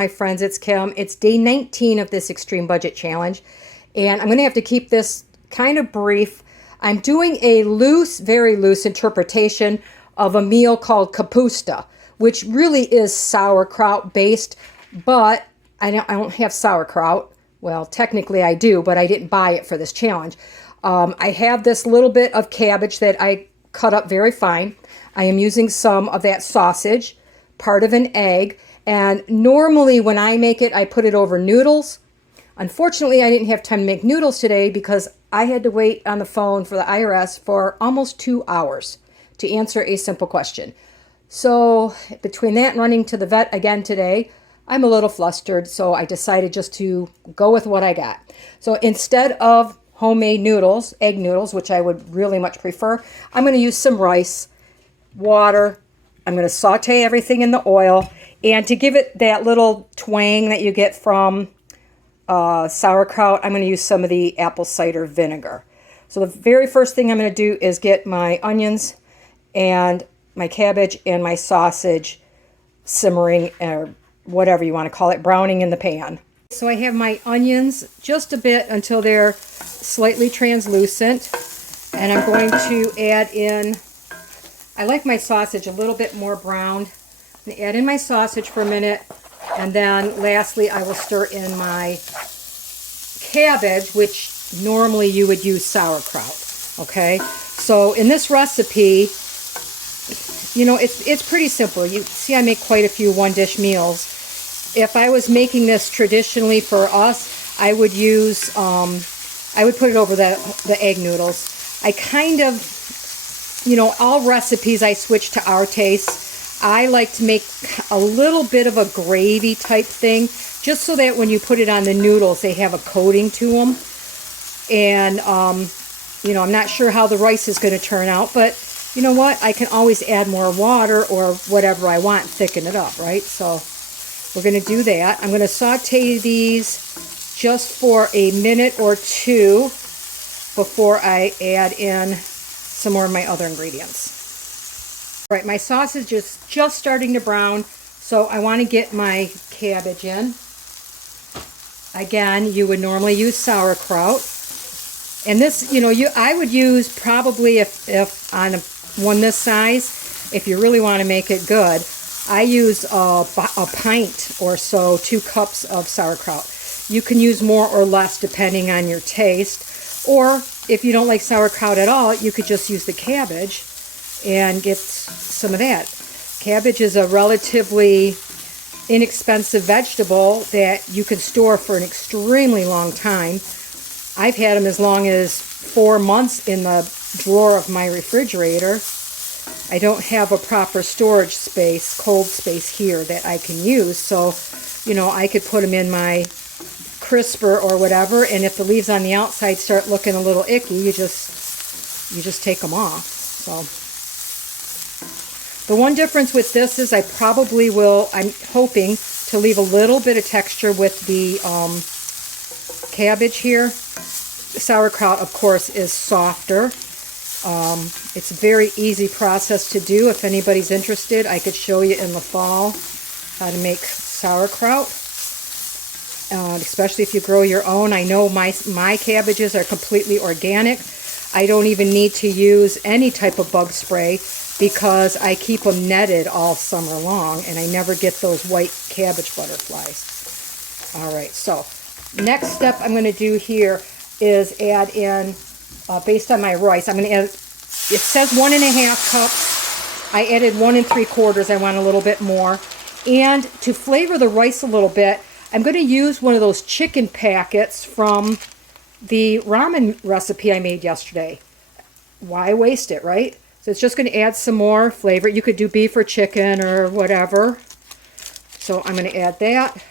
My friends, it's Kim. It's day 19 of this extreme budget challenge, and I'm going to have to keep this kind of brief. I'm doing a loose, very loose interpretation of a meal called Kapusta, which really is sauerkraut based, but I don't have sauerkraut. Well, technically I do, but I didn't buy it for this challenge. I have this little bit of cabbage that I cut up very fine. I am using some of that sausage, part of an egg, and normally when I make it, I put it over noodles. Unfortunately, I didn't have time to make noodles today because I had to wait on the phone for the IRS for almost 2 hours to answer a simple question. So between that and running to the vet again today, I'm a little flustered, so I decided just to go with what I got. So instead of homemade noodles, egg noodles, which I would really much prefer, I'm going to use some rice, water. I'm going to saute everything in the oil. And to give it that little twang that you get from sauerkraut, I'm going to use some of the apple cider vinegar. So the very first thing I'm going to do is get my onions and my cabbage and my sausage simmering, or whatever you want to call it, browning in the pan. So I have my onions just a bit until they're slightly translucent. And I'm going to add in, I like my sausage a little bit more browned. I'm going to add in my sausage for a minute, and then lastly I will stir in my cabbage, which normally you would use sauerkraut. Okay, so in this recipe, you know, it's pretty simple. You see I make quite a few one-dish meals. If I was making this traditionally for us, I would use, I would put it over the egg noodles. I kind of, you know, all recipes I switch to our taste. I like to make a little bit of a gravy type thing, just so that when you put it on the noodles, they have a coating to them. And, you know, I'm not sure how the rice is going to turn out, but you know what? I can always add more water or whatever I want and thicken it up, right? So we're going to do that. I'm going to saute these just for a minute or two before I add in some more of my other ingredients. All right, my sausage is just starting to brown, so I want to get my cabbage in. Again, you would normally use sauerkraut. And this, you know, I would use probably, if on one this size, if you really want to make it good, I use a pint or so, 2 cups of sauerkraut. You can use more or less depending on your taste. Or if you don't like sauerkraut at all, you could just use the cabbage and get some of that. Cabbage is a relatively inexpensive vegetable that you can store for an extremely long time. I've had them as long as 4 months in the drawer of my refrigerator. I don't have a proper storage space, cold space here that I can use, so you know, I could put them in my crisper or whatever, and if the leaves on the outside start looking a little icky, you just take them off. So the one difference with this is I probably will, I'm hoping to leave a little bit of texture with the cabbage here. Sauerkraut, of course, is softer. It's a very easy process to do. If anybody's interested, I could show you in the fall how to make sauerkraut, especially if you grow your own. I know my cabbages are completely organic. I don't even need to use any type of bug spray because I keep them netted all summer long, and I never get those white cabbage butterflies. All right, so next step I'm going to do here is add in, based on my rice, I'm going to add, it says 1.5 cups. I added 1 3/4. I want a little bit more. And to flavor the rice a little bit, I'm going to use one of those chicken packets from the ramen recipe I made yesterday. Why waste it, right? So it's just going to add some more flavor. You could do beef or chicken or whatever. So I'm going to add that.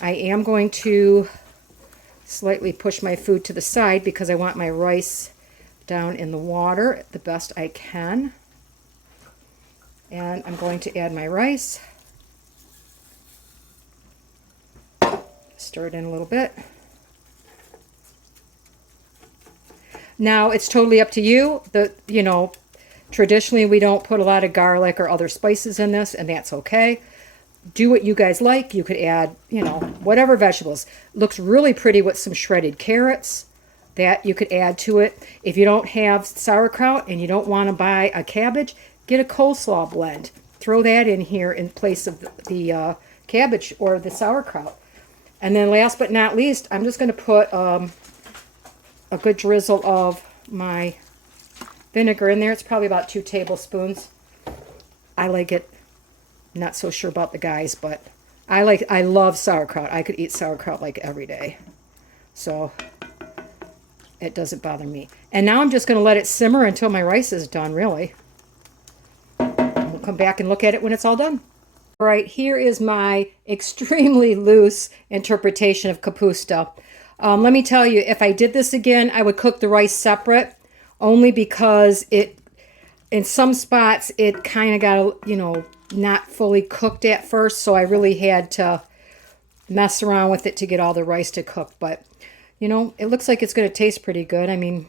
I am going to slightly push my food to the side because I want my rice down in the water the best I can. And I'm going to add my rice. Stir it in a little bit. Now, it's totally up to you. You know, traditionally we don't put a lot of garlic or other spices in this, and that's okay. do what you guys like. You could add, you know, whatever vegetables. Looks really pretty with some shredded carrots that you could add to it. If you don't have sauerkraut and you don't want to buy a cabbage, get a coleslaw blend. Throw that in here in place of the cabbage or the sauerkraut. And then last but not least, I'm just going to put a good drizzle of my vinegar in there. It's probably about 2 tablespoons. I like it. Not so sure about the guys, but I love sauerkraut. I could eat sauerkraut like every day. So it doesn't bother me. And now I'm just going to let it simmer until my rice is done, really. We'll come back and look at it when it's all done. All right, here is my extremely loose interpretation of Kapusta. Let me tell you, if I did this again, I would cook the rice separate, only because in some spots, it kind of got, you know, not fully cooked at first, so I really had to mess around with it to get all the rice to cook. But, you know, it looks like it's going to taste pretty good. I mean,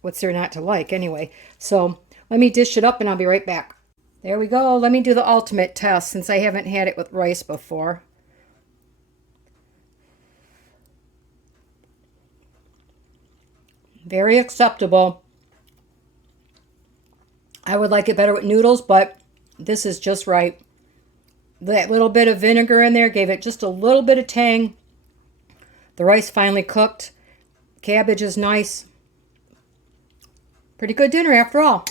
what's there not to like anyway? So let me dish it up and I'll be right back. There we go. Let me do the ultimate test since I haven't had it with rice before. Very acceptable. I would like it better with noodles, but this is just right. That little bit of vinegar in there gave it just a little bit of tang. The rice finally cooked. Cabbage is nice. Pretty good dinner after all.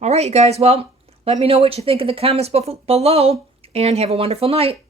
All right, you guys. Well, let me know what you think in the comments below, and have a wonderful night.